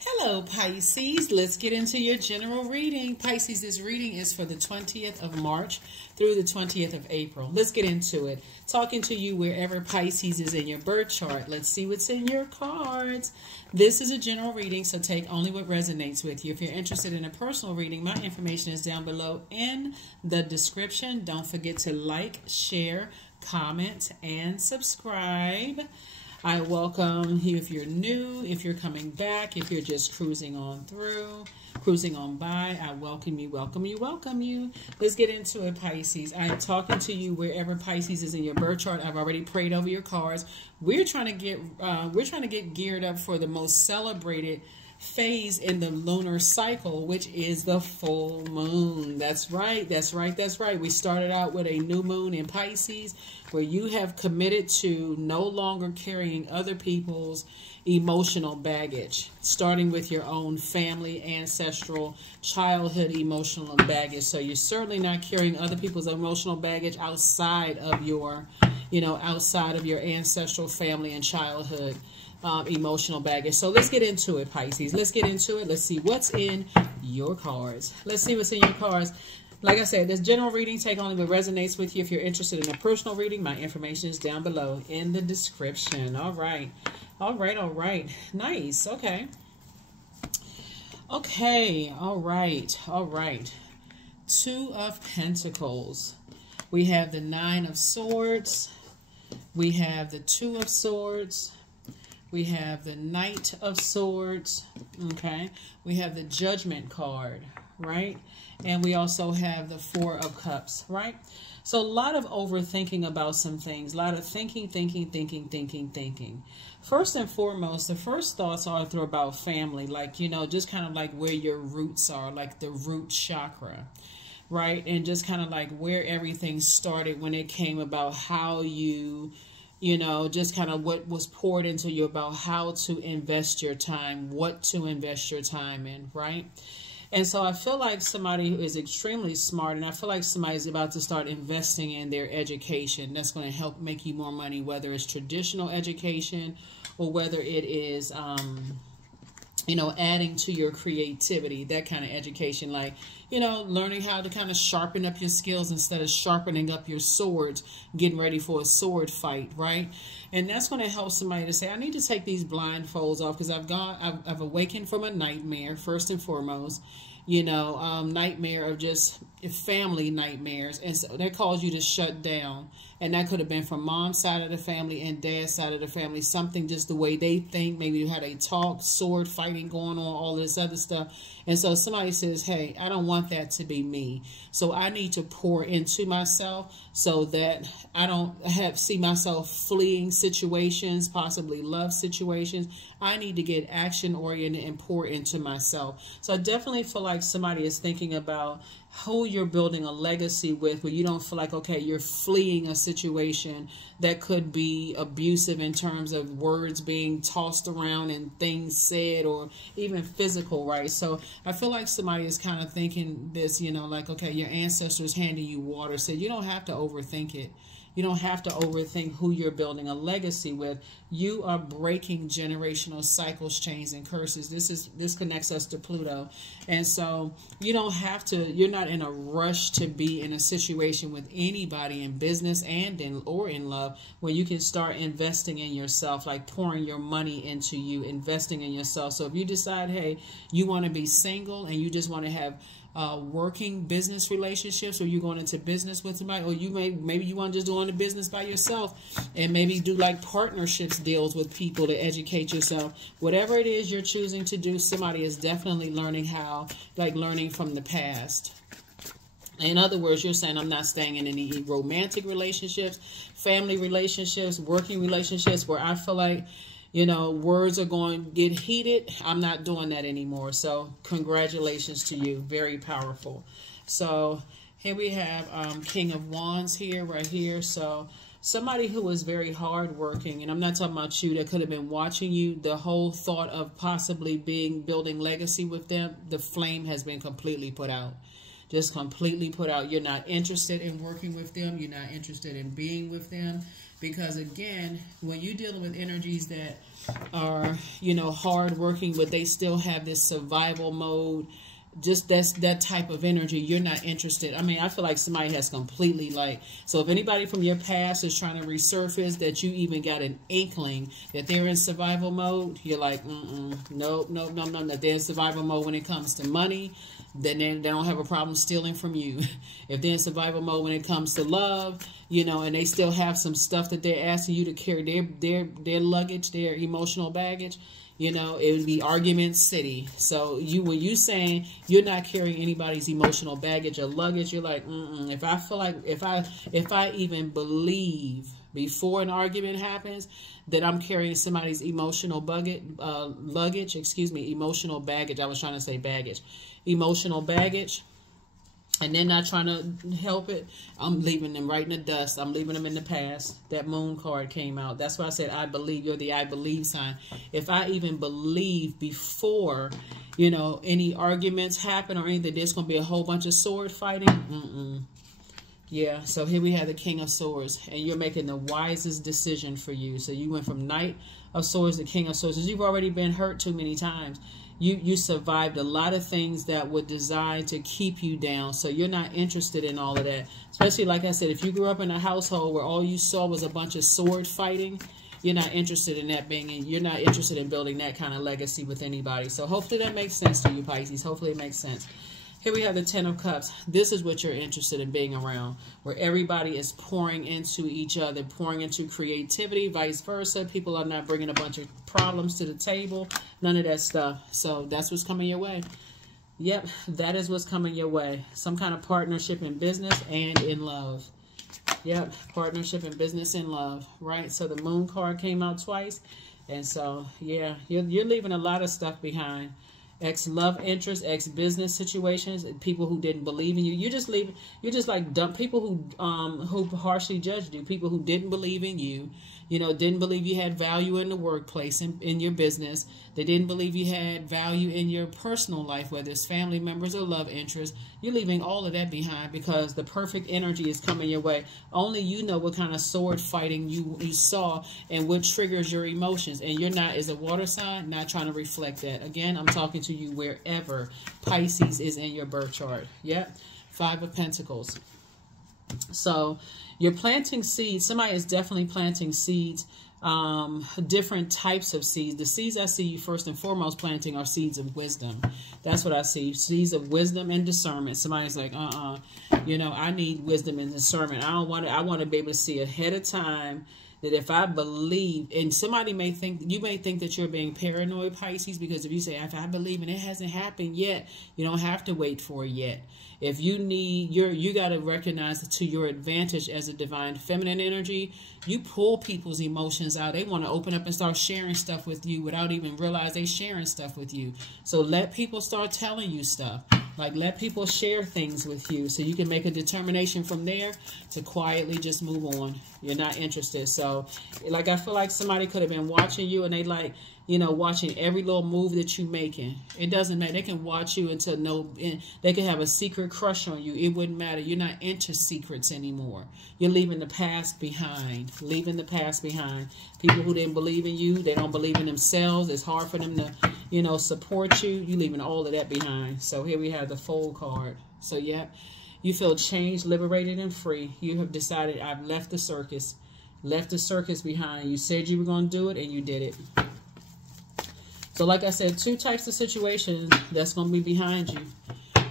Hello, Pisces. Let's get into your general reading. Pisces, this reading is for the 20th of March through the 20th of April. Let's get into it. Talking to you wherever Pisces is in your birth chart. Let's see what's in your cards. This is a general reading, so take only what resonates with you. If you're interested in a personal reading, my information is down below in the description. Don't forget to like, share, comment, and subscribe. I welcome you if you're new, if you're coming back, if you're just cruising on through, cruising on by. I welcome you, welcome you, welcome you. Let's get into it, Pisces. I am talking to you wherever Pisces is in your birth chart. I've already prayed over your cards. We're trying to get geared up for the most celebrated phase in the lunar cycle, which is the full moon. That's right, that's right, that's right. We started out with a new moon in Pisces, where you have committed to no longer carrying other people's emotional baggage, starting with your own family, ancestral, childhood emotional baggage. So you're certainly not carrying other people's emotional baggage outside of your, outside of your ancestral family and childhood emotional baggage. So let's get into it, Pisces. Let's get into it. Let's see what's in your cards. Let's see what's in your cards. Like I said, this general reading, take only what resonates with you. If you're interested in a personal reading, my information is down below in the description. All right. All right. All right. Nice. Okay. Okay. All right. All right. Two of Pentacles. We have the Nine of Swords. We have the Two of Swords. We have the Knight of Swords, okay? We have the Judgment card, right? And we also have the Four of Cups, right? So a lot of overthinking about some things, a lot of thinking. First and foremost, the first thoughts are through about family, like, just kind of like where your roots are, like the root chakra, right? And just kind of like where everything started when it came about how you just kind of what was poured into you about how to invest your time, what to invest your time in, right? And so I feel like somebody who is extremely smart, and I feel like somebody's about to start investing in their education. That's going to help make you more money, whether it's traditional education or whether it is, adding to your creativity, that kind of education, like, learning how to kind of sharpen up your skills instead of sharpening up your swords, getting ready for a sword fight, right? And that's going to help somebody to say, I need to take these blindfolds off because I've awakened from a nightmare, first and foremost, nightmare of just family nightmares. And so that caused you to shut down. And that could have been from mom's side of the family and dad's side of the family, something just the way they think. Maybe you had a talk, sword fighting going on, all this other stuff. And so somebody says, hey, I don't want that to be me. So I need to pour into myself so that I don't see myself fleeing situations, possibly love situations. I need to get action oriented and pour into myself. So I definitely feel like somebody is thinking about who you're building a legacy with, where you don't feel like, okay, you're fleeing a situation that could be abusive in terms of words being tossed around and things said or even physical, right? So I feel like somebody is kind of thinking this, like, okay, your ancestors handing you water, said you don't have to overthink it. You don't have to overthink who you're building a legacy with. You are breaking generational cycles, chains, and curses. This connects us to Pluto. And so you don't have to, you're not in a rush to be in a situation with anybody in business and in love, where you can start investing in yourself, like pouring your money into you, investing in yourself. So if you decide, hey, you want to be single and you just want to have working business relationships, or you're going into business with somebody, or maybe you want to just do on the business by yourself and maybe do like partnerships deals with people to educate yourself. Whatever it is you're choosing to do, somebody is definitely learning learning from the past. In other words, you're saying, I'm not staying in any romantic relationships, family relationships, working relationships where I feel like words are going to get heated. I'm not doing that anymore. So congratulations to you. Very powerful. So here we have King of Wands here, right here. So somebody who is very hardworking, and I'm not talking about you, that could have been watching you, the whole thought of possibly building legacy with them, the flame has been completely put out. Just completely put out. You're not interested in working with them. You're not interested in being with them Because again, when you're dealing with energies that are, hard working, but they still have this survival mode, just that type of energy, you're not interested. I mean, I feel like somebody has completely so if anybody from your past is trying to resurface, that you even got an inkling that they're in survival mode, you're like, nope. That they're in survival mode when it comes to money, then they don't have a problem stealing from you. If they're in survival mode when it comes to love, and they still have some stuff that they're asking you to carry, their luggage, their emotional baggage, it would be argument city. So when you saying you're not carrying anybody's emotional baggage or luggage, you're like, if I feel like, if I even believe before an argument happens that I'm carrying somebody's emotional luggage, emotional baggage. I was trying to say baggage, emotional baggage. And they're not trying to help it, I'm leaving them right in the dust. I'm leaving them in the past. That moon card came out. That's why I said I believe. You're the I believe sign. If I even believe before, any arguments happen or anything, there's going to be a whole bunch of sword fighting. Yeah, so here we have the King of Swords. And you're making the wisest decision for you. So you went from Knight of Swords to King of Swords. You've already been hurt too many times. You survived a lot of things that were designed to keep you down. So you're not interested in all of that. Especially, like I said, if you grew up in a household where all you saw was a bunch of sword fighting, you're not interested in that you're not interested in building that kind of legacy with anybody. So hopefully that makes sense to you, Pisces. Hopefully it makes sense. Here we have the Ten of Cups. This is what you're interested in being around, where everybody is pouring into each other, pouring into creativity, vice versa. People are not bringing a bunch of problems to the table, none of that stuff. So that's what's coming your way. Yep, that is what's coming your way. Some kind of partnership in business and in love. Yep, partnership in business and love, right? So the Moon card came out twice. And so, yeah, you're leaving a lot of stuff behind. Ex-love interest, ex-business situations, people who didn't believe in you. You're just like dumb people who harshly judged you, people who didn't believe in you, didn't believe you had value in the workplace, in your business. They didn't believe you had value in your personal life, whether it's family members or love interests. You're leaving all of that behind because the perfect energy is coming your way. Only you know what kind of sword fighting you saw and what triggers your emotions. And you're not, as a water sign, not trying to reflect that. Again, I'm talking to you wherever Pisces is in your birth chart. Yep. Five of Pentacles. So you're planting seeds. Somebody is definitely planting seeds, different types of seeds. The seeds I see you first and foremost planting are seeds of wisdom. That's what I see. Seeds of wisdom and discernment. Somebody's like, I need wisdom and discernment. I want to be able to see ahead of time that if I believe, and somebody may think, you may think that you're being paranoid, Pisces, because if you say, if I believe and it hasn't happened yet, you don't have to wait for it yet. If you need, you got to recognize that to your advantage as a divine feminine energy, you pull people's emotions out. They want to open up and start sharing stuff with you without even realize they sharing stuff with you. So let people start telling you stuff. Like, let people share things with you so you can make a determination from there to quietly just move on. You're not interested. So, like, I feel like somebody could have been watching you and they like, watching every little move that you're making. It doesn't matter. They can watch you until they can have a secret crush on you. It wouldn't matter. You're not into secrets anymore. You're leaving the past behind. Leaving the past behind. People who didn't believe in you, they don't believe in themselves. It's hard for them to, support you. You're leaving all of that behind. So here we have the Fool card. So, yeah, you feel changed, liberated, and free. You have decided, I've left the circus. Left the circus behind. You said you were going to do it, and you did it. So like I said, two types of situations that's going to be behind you.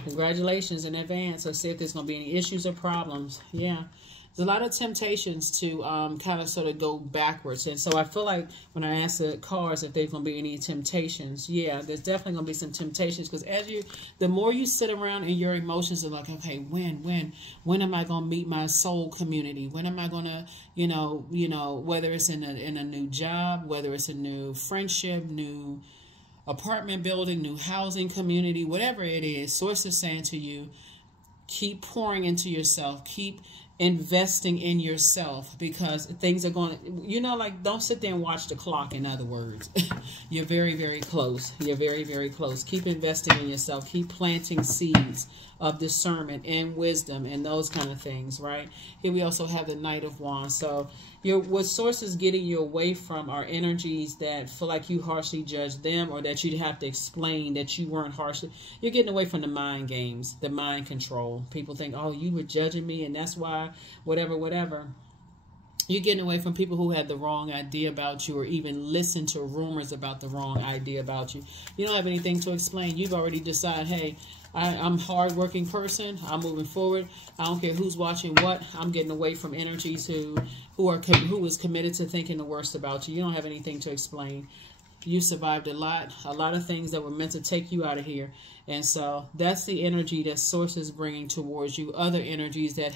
Congratulations in advance. Let's see if there's going to be any issues or problems. Yeah. There's a lot of temptations to kind of sort of go backwards. And so I feel like when I ask the cards if there's going to be any temptations, yeah, there's definitely going to be some temptations. Because the more you sit around and your emotions are like, okay, when am I going to meet my soul community? When am I going to, whether it's in a new job, whether it's a new friendship, new apartment building, new housing community, whatever it is, Source is saying to you, keep pouring into yourself, keep investing in yourself, because things are going to, don't sit there and watch the clock. In other words, you're very, very close. You're very, very close. Keep investing in yourself. Keep planting seeds of discernment and wisdom and those kind of things, right? Here we also have the Knight of Wands. So what source is getting you away from are energies that feel like you harshly judge them, or that you'd have to explain that you weren't harshly. You're getting away from the mind games, the mind control. People think, oh, you were judging me and that's why whatever, whatever. You're getting away from people who had the wrong idea about you, or even listen to rumors about the wrong idea about you. You don't have anything to explain. You've already decided, hey, I'm a hard-working person. I'm moving forward. I don't care who's watching what. I'm getting away from energies who is committed to thinking the worst about you. You don't have anything to explain. You survived a lot of things that were meant to take you out of here. And so that's the energy that Source is bringing towards you. Other energies that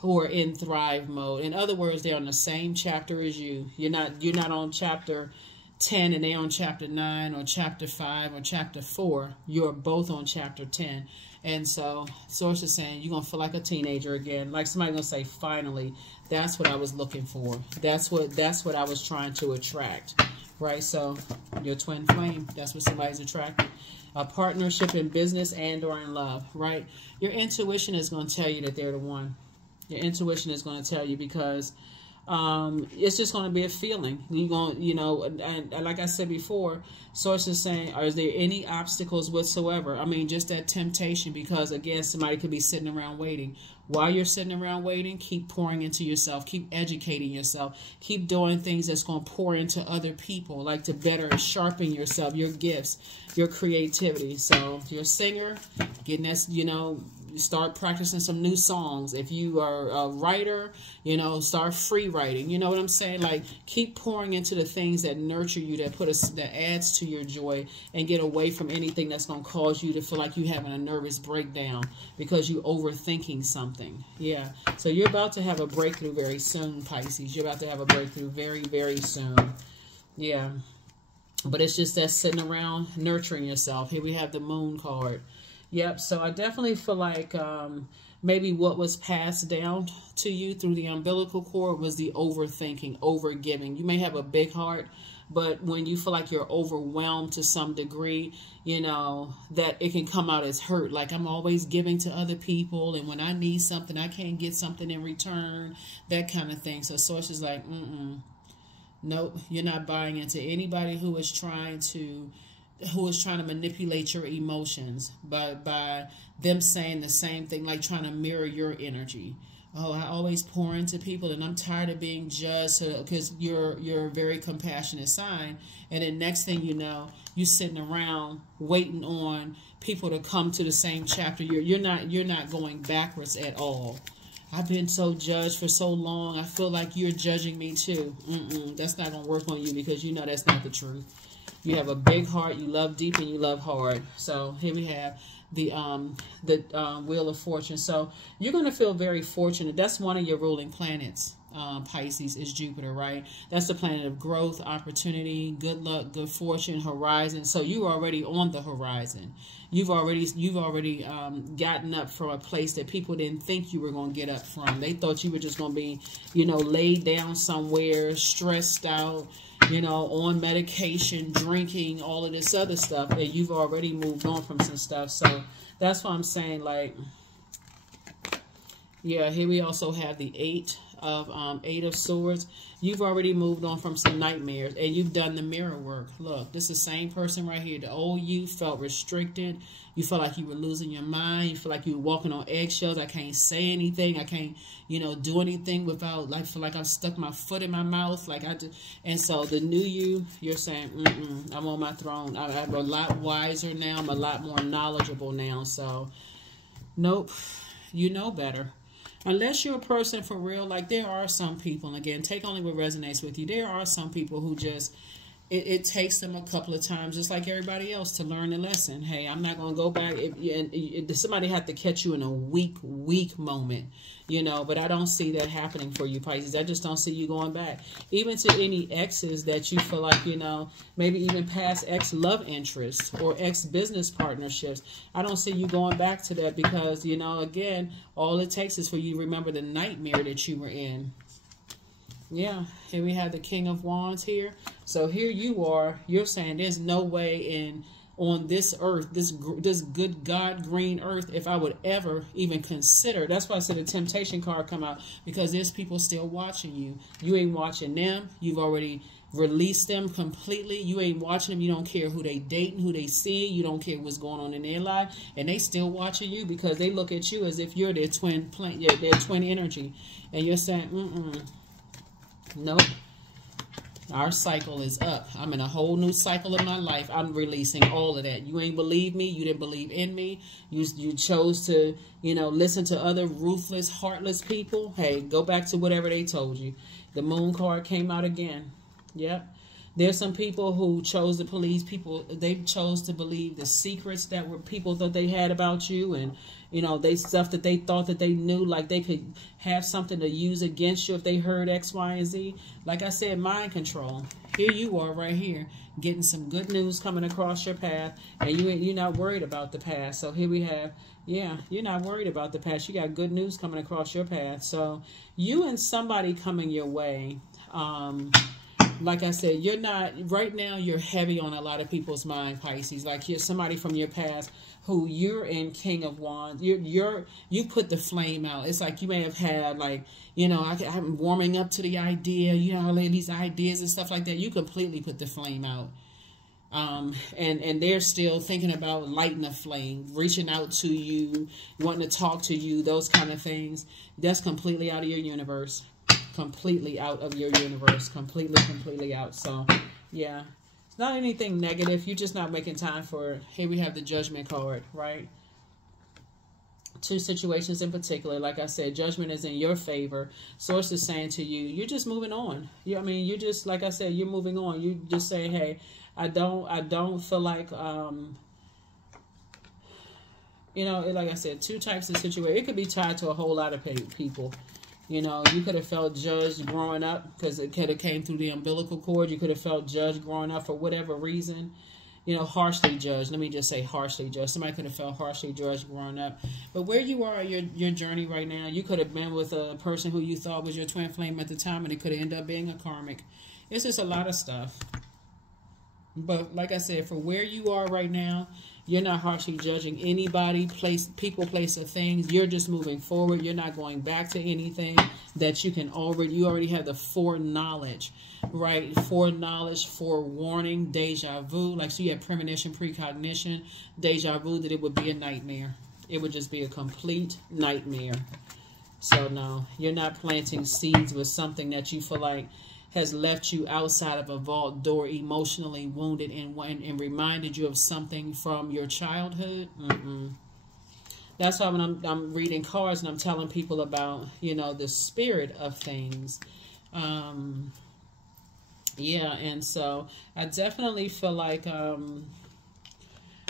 who are in thrive mode. In other words, they're on the same chapter as you. You're not on chapter 10 and they're on chapter 9 or chapter 5 or chapter 4. You're both on chapter 10. And so Source is saying you're going to feel like a teenager again. Like somebody going to say, finally, that's what I was looking for. That's what I was trying to attract. Right? So your twin flame, that's what somebody's attracting. A partnership in business and or in love. Right? Your intuition is going to tell you that they're the one. Your intuition is going to tell you, because it's just going to be a feeling. You're going, and like I said before, Source is saying, is there any obstacles whatsoever? I mean, just that temptation, because again, somebody could be sitting around waiting. While you're sitting around waiting, keep pouring into yourself, keep educating yourself, keep doing things that's going to pour into other people, like to better sharpen yourself, your gifts, your creativity. So if you're a singer, getting that, start practicing some new songs. If you are a writer, start free writing. You know what I'm saying? Like, keep pouring into the things that nurture you, that adds to your joy, and get away from anything that's going to cause you to feel like you're having a nervous breakdown because you're overthinking something. Yeah. So you're about to have a breakthrough very soon, Pisces. You're about to have a breakthrough very, very soon. Yeah. But it's just that sitting around nurturing yourself. Here we have the Moon card. Yep, so I definitely feel like maybe what was passed down to you through the umbilical cord was the overthinking, overgiving. You may have a big heart, but when you feel like you're overwhelmed to some degree, that it can come out as hurt. Like, I'm always giving to other people, and when I need something, I can't get something in return, that kind of thing. So Source is like, nope, you're not buying into anybody who is trying to manipulate your emotions by them saying the same thing, like trying to mirror your energy. Oh, I always pour into people and I'm tired of being judged, because you're a very compassionate sign. And then next thing you know, you're sitting around waiting on people to come to the same chapter. You're not going backwards at all. I've been so judged for so long. I feel like you're judging me too. That's not going to work on you, because that's not the truth. You have a big heart, you love deep, and you love hard. So here we have the Wheel of Fortune. So you're going to feel very fortunate. That's one of your ruling planets, Pisces, is Jupiter, right? That's the planet of growth, opportunity, good luck, good fortune, horizon. So you're already on the horizon. You've already gotten up from a place that people didn't think you were going to get up from. They thought you were just going to be, laid down somewhere, stressed out, on medication, drinking, all of this other stuff, and you've already moved on from some stuff. So that's why I'm saying, like, yeah, here we also have the Eight of Swords. You've already moved on from some nightmares, and you've done the mirror work. Look, this is the same person right here. The old you felt restricted. You felt like you were losing your mind. You feel like you were walking on eggshells. I can't say anything. I can't, do anything without, like, feel like I've stuck my foot in my mouth. Like, and so the new you, you're saying, I'm on my throne. I'm a lot wiser now. I'm a lot more knowledgeable now. So, nope, you know better. Unless you're a person for real, like, there are some people, and again, take only what resonates with you. There are some people who just, it takes them a couple of times, just like everybody else, to learn the lesson. Hey, I'm not going to go back. Somebody had to catch you in a weak moment, but I don't see that happening for you, Pisces. I just don't see you going back. Even to any exes that you feel like, maybe even past ex-love interests or ex-business partnerships. I don't see you going back to that, because, again, all it takes is for you to remember the nightmare that you were in. Yeah, here we have the King of Wands here. So here you are. You're saying there's no way on this earth, this good God green earth, if I would ever even consider. That's why I said the temptation card come out, because there's people still watching you. You ain't watching them. You've already released them completely. You ain't watching them. You don't care who they dating, who they see. You don't care what's going on in their life, and they still watching you because they look at you as if you're their twin their twin energy, and you're saying, nope. Our cycle is up. I'm in a whole new cycle of my life. I'm releasing all of that. You ain't believe me. You didn't believe in me. You chose to, listen to other ruthless, heartless people. Hey, go back to whatever they told you. The moon card came out again. Yep. There's some people who chose to police people. They chose to believe the secrets that were people thought they had about you, and they stuff that they thought that they knew, like they could have something to use against you if they heard X, Y, and Z. Like I said, mind control. Here you are right here getting some good news coming across your path, and you're not worried about the past. So here we have, yeah, you're not worried about the past. You got good news coming across your path. So you and somebody coming your way. Like I said, you're not, right now you're heavy on a lot of people's mind, Pisces. Like you're somebody from your past who you're in King of Wands. You put the flame out. It's like you may have had like, I'm warming up to the idea, these ideas and stuff like that. You completely put the flame out. And they're still thinking about lighting a flame, reaching out to you, wanting to talk to you, those kind of things. That's completely out of your universe. Completely out of your universe. Completely out. So, yeah. It's not anything negative. You're just not making time for it. Here we have the Judgment card, right? Two situations in particular. Like I said, Judgment is in your favor. Source is saying to you, you're just moving on. You're just, like I said, you're moving on. You just say, hey, I don't feel like, like I said, two types of situation. It could be tied to a whole lot of people. You could have felt judged growing up because it could have came through the umbilical cord. You could have felt judged growing up for whatever reason. Harshly judged. Let me just say harshly judged. Somebody could have felt harshly judged growing up. But where you are in your journey right now, you could have been with a person who you thought was your twin flame at the time, and it could have ended up being a karmic. It's just a lot of stuff. But like I said, for where you are right now, you're not harshly judging anybody, people, place, or things. You're just moving forward. You're not going back to anything that you already have the foreknowledge, right? Foreknowledge, forewarning, deja vu. Like, so you have premonition, precognition, deja vu, that it would be a nightmare. It would just be a complete nightmare. So no, you're not planting seeds with something that you feel like has left you outside of a vault door, emotionally wounded, and reminded you of something from your childhood. That's why when I'm reading cards and I'm telling people about, the spirit of things. Yeah, and so I definitely feel like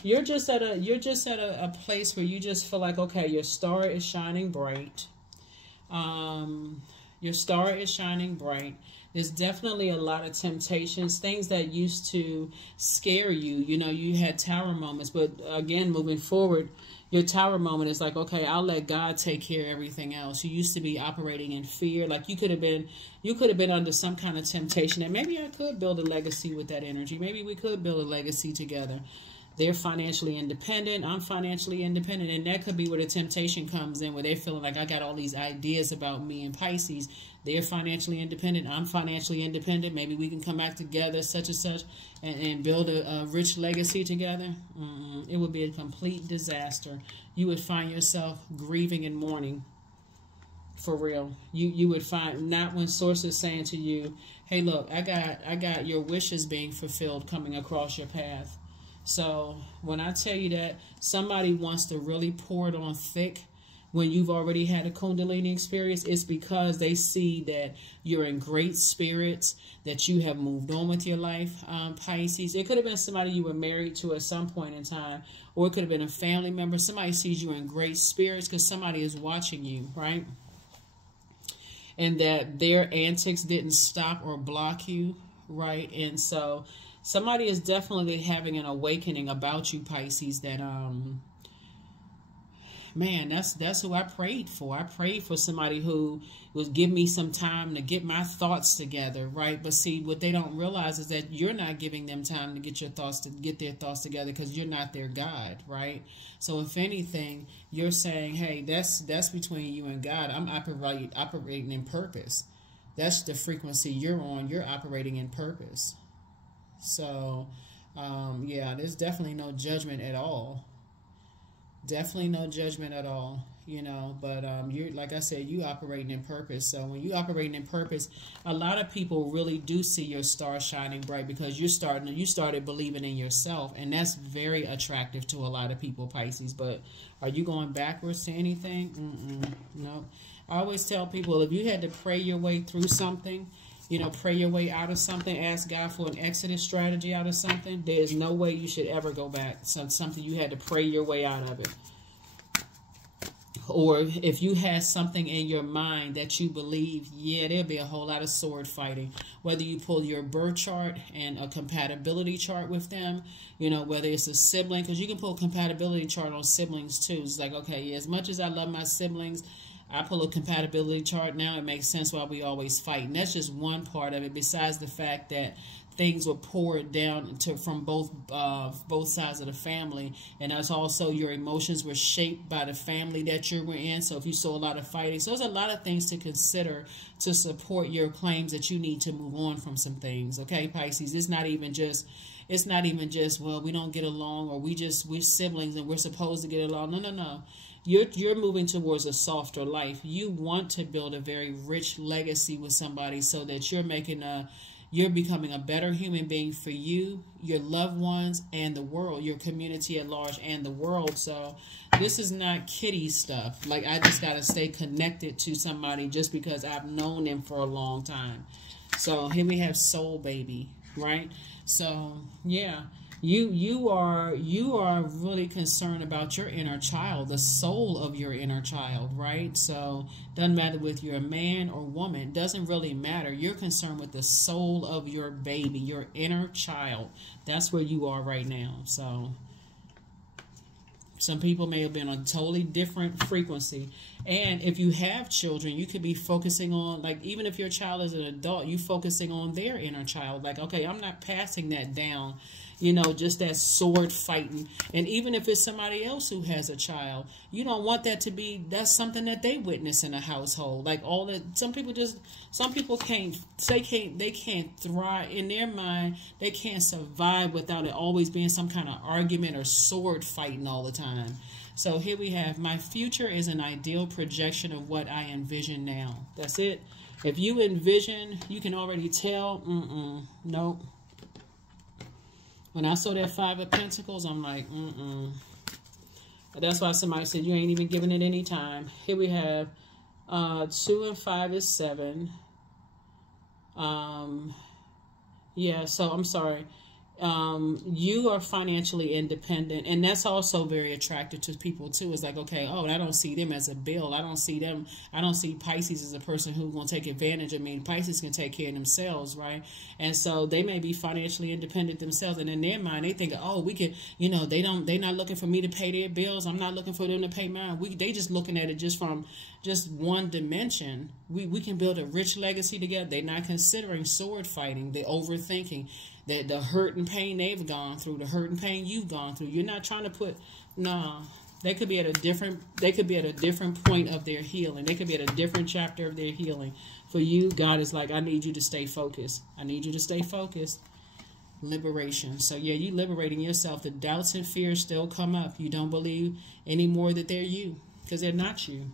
you're just at a place where you just feel like, okay, your star is shining bright. Your star is shining bright. There's definitely a lot of temptations, things that used to scare you. You had tower moments, but again, moving forward, your tower moment is like, okay, I'll let God take care of everything else. You used to be operating in fear. Like you could have been under some kind of temptation, and maybe I could build a legacy with that energy. Maybe we could build a legacy together. They're financially independent. I'm financially independent. And that could be where the temptation comes in, where they're feeling like I got all these ideas about me and Pisces. They're financially independent. I'm financially independent. Maybe we can come back together, such and such, and build a rich legacy together. It would be a complete disaster. You would find yourself grieving and mourning. For real. You would find, not when Source is saying to you, hey, look, I got your wishes being fulfilled coming across your path. So when I tell you that somebody wants to really pour it on thick when you've already had a Kundalini experience, it's because they see that you're in great spirits, that you have moved on with your life, Pisces. It could have been somebody you were married to at some point in time, or it could have been a family member. Somebody sees you in great spirits because somebody is watching you, right? And that their antics didn't stop or block you, right? And so somebody is definitely having an awakening about you, Pisces, that man, that's who I prayed for. I prayed for somebody who would give me some time to get my thoughts together, right? But see, what they don't realize is that you're not giving them time to get their thoughts together, because you're not their God, right? So if anything, you're saying, hey, that's between you and God. I'm operating in purpose. That's the frequency you're on. You're operating in purpose. So, yeah, there's definitely no judgment at all. Definitely no judgment at all, you know, but you're, like I said, you operating in purpose. So when you operating in purpose, a lot of people really do see your star shining bright, because you started believing in yourself, and that's very attractive to a lot of people, Pisces. But are you going backwards to anything? No. I always tell people, if you had to pray your way through something, you know, pray your way out of something, ask God for an exodus strategy out of something, there is no way you should ever go back. Something you had to pray your way out of it. Or if you had something in your mind that you believe, yeah, there'll be a whole lot of sword fighting. Whether you pull your birth chart and a compatibility chart with them, you know, whether it's a sibling, because you can pull a compatibility chart on siblings too. It's like, okay, as much as I love my siblings, I pull a compatibility chart now. It makes sense why we always fight. And that's just one part of it, besides the fact that things were poured down from both sides of the family. And that's also your emotions were shaped by the family that you were in. So if you saw a lot of fighting, so there's a lot of things to consider to support your claims that you need to move on from some things. Okay, Pisces, it's not even just, well, we don't get along, or we're siblings and we're supposed to get along. No. You're moving towards a softer life. You want to build a very rich legacy with somebody, so that you're becoming a better human being for you, your loved ones, and the world, your community at large, and the world. So this is not kiddie stuff. Like, I just got to stay connected to somebody just because I've known them for a long time. So here we have soul baby, right? So yeah. You are really concerned about your inner child, the soul of your inner child, right? So doesn't matter if you're a man or woman, doesn't really matter. You're concerned with the soul of your baby, your inner child. That's where you are right now. So some people may have been on a totally different frequency. And if you have children, you could be focusing on, like, even if your child is an adult, you focusing on their inner child. Like, okay, I'm not passing that down, you know, just that sword fighting. And even if it's somebody else who has a child, you don't want that to be, that's something that they witness in a household. Like, all that, some people can't thrive in their mind. They can't survive without it always being some kind of argument or sword fighting all the time. So here we have, my future is an ideal projection of what I envision now. That's it. If you envision, you can already tell, nope. When I saw that 5 of Pentacles, I'm like, That's why somebody said you ain't even giving it any time. Here we have 2 and 5 is 7. Yeah, so I'm sorry. You are financially independent, and that's also very attractive to people too. It's like, okay, oh, I don't see them as a bill. I don't see Pisces as a person who's going to take advantage of me. Pisces can take care of themselves, right? And so they may be financially independent themselves, and in their mind they think, oh, we can, you know, they're not looking for me to pay their bills. I'm not looking for them to pay mine. They just looking at it just from just one dimension. We can build a rich legacy together. They're not considering sword fighting, the overthinking, the hurt and pain they've gone through, the hurt and pain you've gone through. You're not trying to put, no. They could be at a different point of their healing. They could be at a different chapter of their healing. For you, God is like, I need you to stay focused. I need you to stay focused. Liberation. So yeah, you liberating yourself. The doubts and fears still come up. You don't believe anymore that they're you, because they're not you.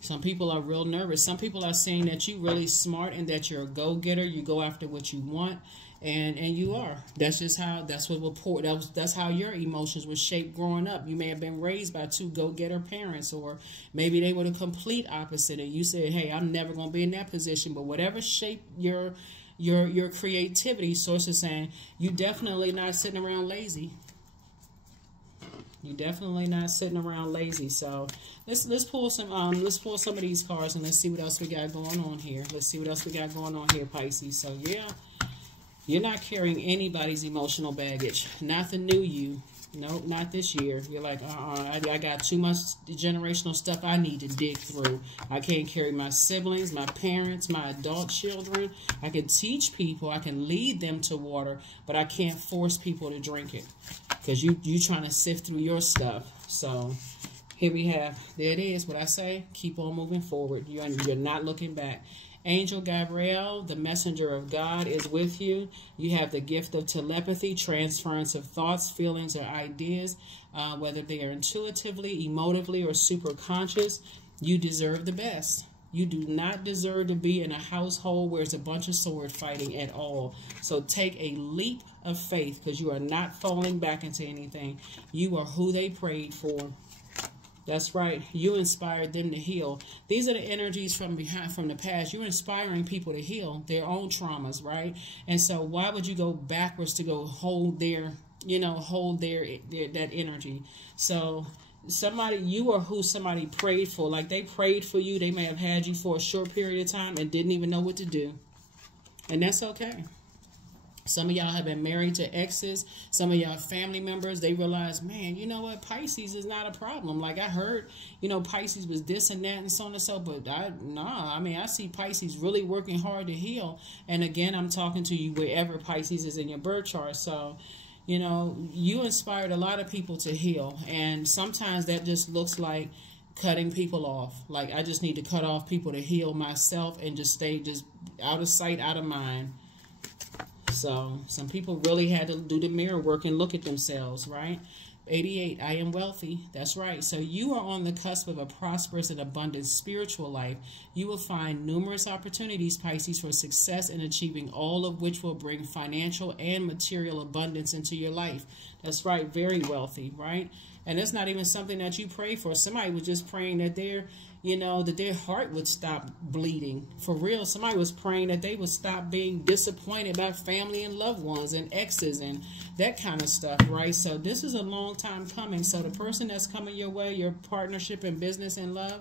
Some people are real nervous. Some people are saying that you're really smart and that you're a go-getter. You go after what you want, and you are. That's just how, that's how your emotions were shaped growing up. You may have been raised by 2 go-getter parents, or maybe they were the complete opposite, and you said, hey, I'm never going to be in that position. But whatever shaped your creativity, source is saying, you definitely not sitting around lazy. You're definitely not sitting around lazy. So let's pull some of these cards, and let's see what else we got going on here. Let's see what else we got going on here, Pisces. So yeah, You're not carrying anybody's emotional baggage. Not the new you. Nope, not this year. You're like, I got too much generational stuff I need to dig through. I can't carry my siblings, my parents, my adult children. I can teach people, I can lead them to water, but I can't force people to drink it. Because you trying to sift through your stuff. So here we have, there it is, what I say, keep on moving forward. You're not looking back. Angel Gabriel, the messenger of God, is with you. You have the gift of telepathy, transference of thoughts, feelings, or ideas, whether they are intuitively, emotively, or super conscious. You deserve the best. You do not deserve to be in a household where it's a bunch of sword fighting at all. So take a leap of faith, because you are not falling back into anything. You are who they prayed for. That's right. You inspired them to heal. These are the energies from the past. You're inspiring people to heal their own traumas, right? And so why would you go backwards to go hold their, that energy? So somebody, you are who somebody prayed for. Like they prayed for you. They may have had you for a short period of time and didn't even know what to do. And that's okay. Some of y'all have been married to exes. Some of y'all family members, they realize, man, you know what? Pisces is not a problem. Like I heard, Pisces was this and that and so on and so, but I see Pisces really working hard to heal. And again, I'm talking to you wherever Pisces is in your birth chart. So, you inspired a lot of people to heal. And sometimes that just looks like cutting people off. Like I just need to cut off people to heal myself and just stay just out of sight, out of mind. So some people really had to do the mirror work and look at themselves, right? 88, I am wealthy. That's right. So you are on the cusp of a prosperous and abundant spiritual life. You will find numerous opportunities, Pisces, for success in achieving all of which will bring financial and material abundance into your life. That's right. Very wealthy, right? And it's not even something that you pray for. Somebody was just praying that that their heart would stop bleeding. For real, somebody was praying that they would stop being disappointed by family and loved ones and exes and that kind of stuff, right? So this is a long time coming. So the person that's coming your way, your partnership in business and love,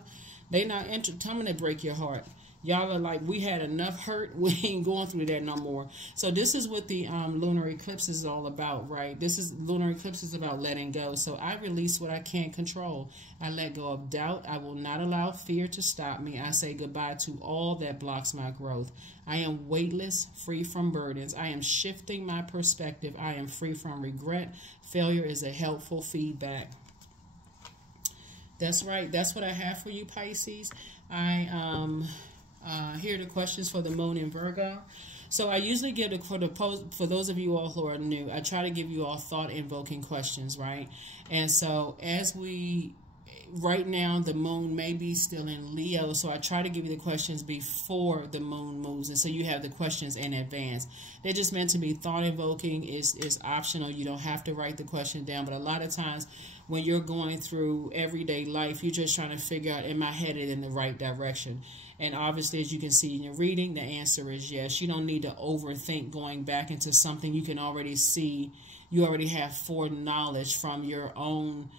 they not coming to break your heart. Y'all are like, we had enough hurt. We ain't going through that no more. So this is what the lunar eclipse is all about, right? Lunar eclipse is about letting go. So I release what I can't control. I let go of doubt. I will not allow fear to stop me. I say goodbye to all that blocks my growth. I am weightless, free from burdens. I am shifting my perspective. I am free from regret. Failure is a helpful feedback. That's right. That's what I have for you, Pisces. Here are the questions for the moon in Virgo. So I usually give for those of you all who are new, I try to give you all thought-invoking questions, right? And so right now the moon may be still in Leo, so I try to give you the questions before the moon moves, and so you have the questions in advance. They're just meant to be thought-invoking. Is optional. You don't have to write the question down, but a lot of times when you're going through everyday life, you're just trying to figure out, am I headed in the right direction? And obviously, as you can see in your reading, the answer is yes. You don't need to overthink going back into something you can already see. You already have foreknowledge from your own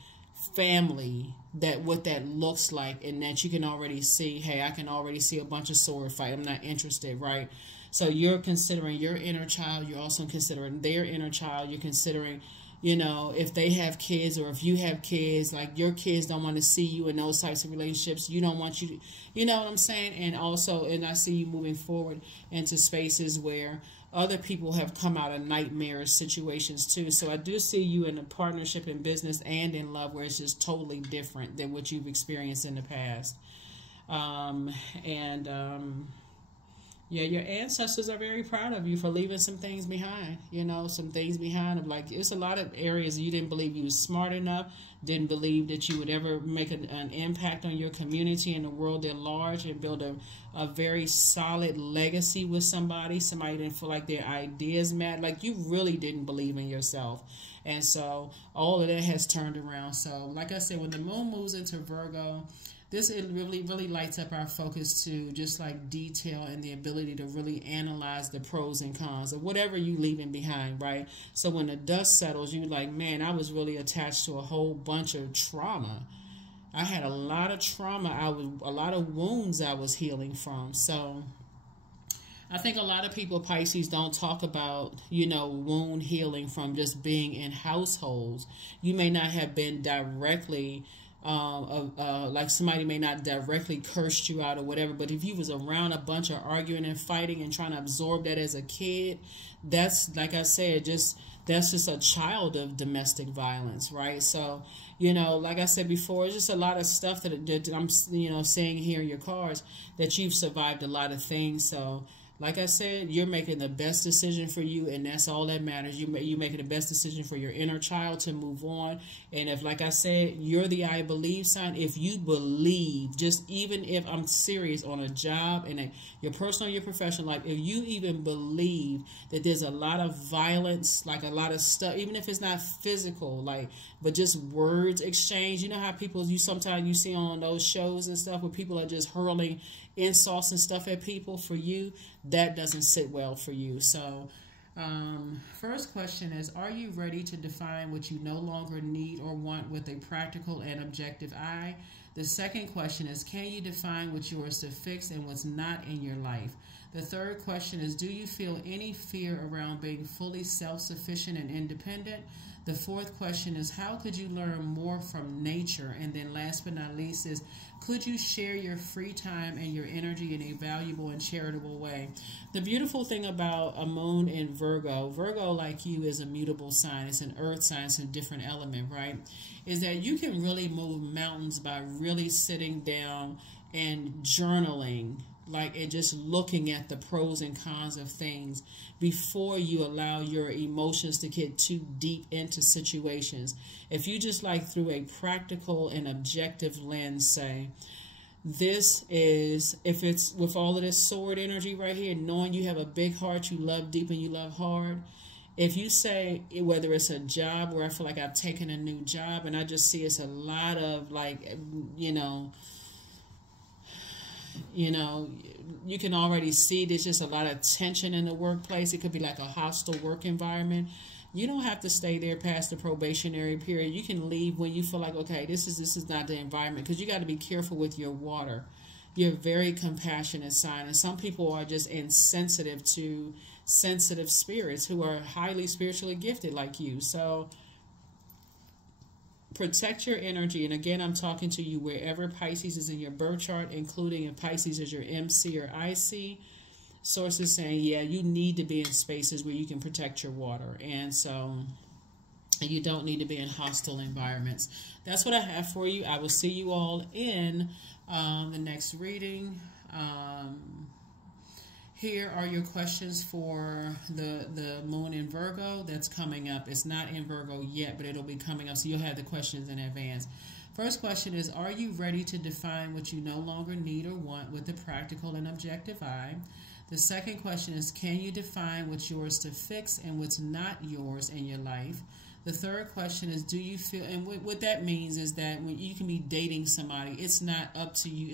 family that what that looks like, and that you can already see, hey, I can already see a bunch of sword fight. I'm not interested, right? So you're considering your inner child. You're also considering their inner child. You're considering, if they have kids or if you have kids, like your kids don't want to see you in those types of relationships. You don't want you to, you know what I'm saying? And also, and I see you moving forward into spaces where other people have come out of nightmarish situations too. So I do see you in a partnership in business and in love where it's just totally different than what you've experienced in the past. Yeah, your ancestors are very proud of you for leaving some things behind, some things behind of like, it's a lot of areas you didn't believe you was smart enough, didn't believe that you would ever make an impact on your community and the world at large and build a very solid legacy with somebody didn't feel like their ideas mattered. Like you really didn't believe in yourself. And so all of that has turned around. So like I said, when the moon moves into Virgo, it really lights up our focus to just like detail and the ability to really analyze the pros and cons of whatever you leaving behind, right? So when the dust settles, you're like, man, I was really attached to a whole bunch of trauma. I had a lot of trauma. A lot of wounds I was healing from. So I think a lot of people, Pisces, don't talk about, you know, wound healing from just being in households. You may not have been directly, like somebody may not directly cursed you out or whatever, but if you was around a bunch of arguing and fighting and trying to absorb that as a kid, that's, like I said, that's just a child of domestic violence, right? So, you know, like I said before, it's just a lot of stuff that I'm, you know, seeing here in your cards, that you've survived a lot of things. So, like I said, you're making the best decision for you, and that's all that matters. You're making the best decision for your inner child to move on. And if, like I said, you're the I believe sign, if you believe, just even if I'm serious on a job and your personal, your professional life, if you even believe that there's a lot of violence, like a lot of stuff, even if it's not physical, like, but just words exchange. You know how sometimes you see on those shows and stuff where people are just hurling insults and stuff at people. For you, that doesn't sit well for you. So first question is, are you ready to define what you no longer need or want with a practical and objective eye? The second question is, can you define what's yours to fix and what's not in your life? The third question is, do you feel any fear around being fully self-sufficient and independent? The fourth question is, how could you learn more from nature? And then last but not least is, could you share your free time and your energy in a valuable and charitable way? The beautiful thing about a moon in Virgo, like you is a mutable sign. It's an earth sign, it's a different element, right? Is that you can really move mountains by really sitting down and journaling, like, and just looking at the pros and cons of things before you allow your emotions to get too deep into situations. If you just, like, through a practical and objective lens, say, this is, if it's with all of this sword energy right here, knowing you have a big heart, you love deep and you love hard. If you say, whether it's a job where I feel like I've taken a new job and I just see it's a lot of, like, you know, you can already see there's just a lot of tension in the workplace. It could be like a hostile work environment. You don't have to stay there past the probationary period. You can leave when you feel like, okay, this is not the environment, because you got to be careful with your water. You're a very compassionate sign, and some people are just insensitive to sensitive spirits who are highly spiritually gifted like you. So protect your energy. And again, I'm talking to you wherever Pisces is in your birth chart, including if Pisces is your MC or IC. Sources saying, yeah, you need to be in spaces where you can protect your water. And so you don't need to be in hostile environments. That's what I have for you. I will see you all in the next reading. Here are your questions for the moon in Virgo that's coming up. It's not in Virgo yet, but it'll be coming up, so you'll have the questions in advance. First question is, are you ready to define what you no longer need or want with a practical and objective eye? The second question is, can you define what's yours to fix and what's not yours in your life? The third question is, do you feel, and what that means is that when you can be dating somebody, it's not up to you,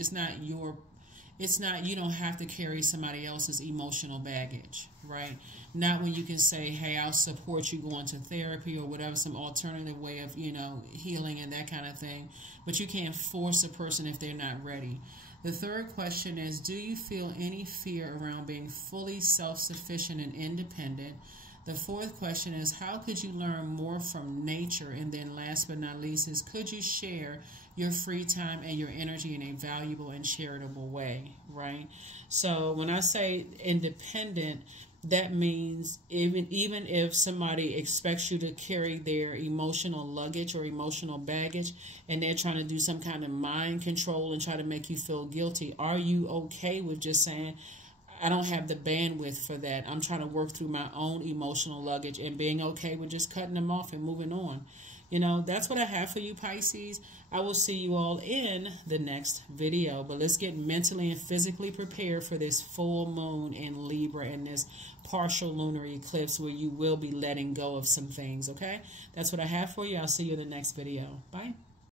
you don't have to carry somebody else's emotional baggage, right? Not when you can say, hey, I'll support you going to therapy or whatever, some alternative way of, healing and that kind of thing. But you can't force a person if they're not ready. The third question is, do you feel any fear around being fully self-sufficient and independent? The fourth question is, how could you learn more from nature? And then last but not least is, could you share your free time and your energy in a valuable and charitable way, right? So when I say independent, that means even if somebody expects you to carry their emotional luggage or emotional baggage and they're trying to do some kind of mind control and try to make you feel guilty, are you okay with just saying, I don't have the bandwidth for that. I'm trying to work through my own emotional luggage, and being okay with just cutting them off and moving on. That's what I have for you, Pisces. I will see you all in the next video. But let's get mentally and physically prepared for this full moon in Libra and this partial lunar eclipse where you will be letting go of some things, okay? That's what I have for you. I'll see you in the next video. Bye.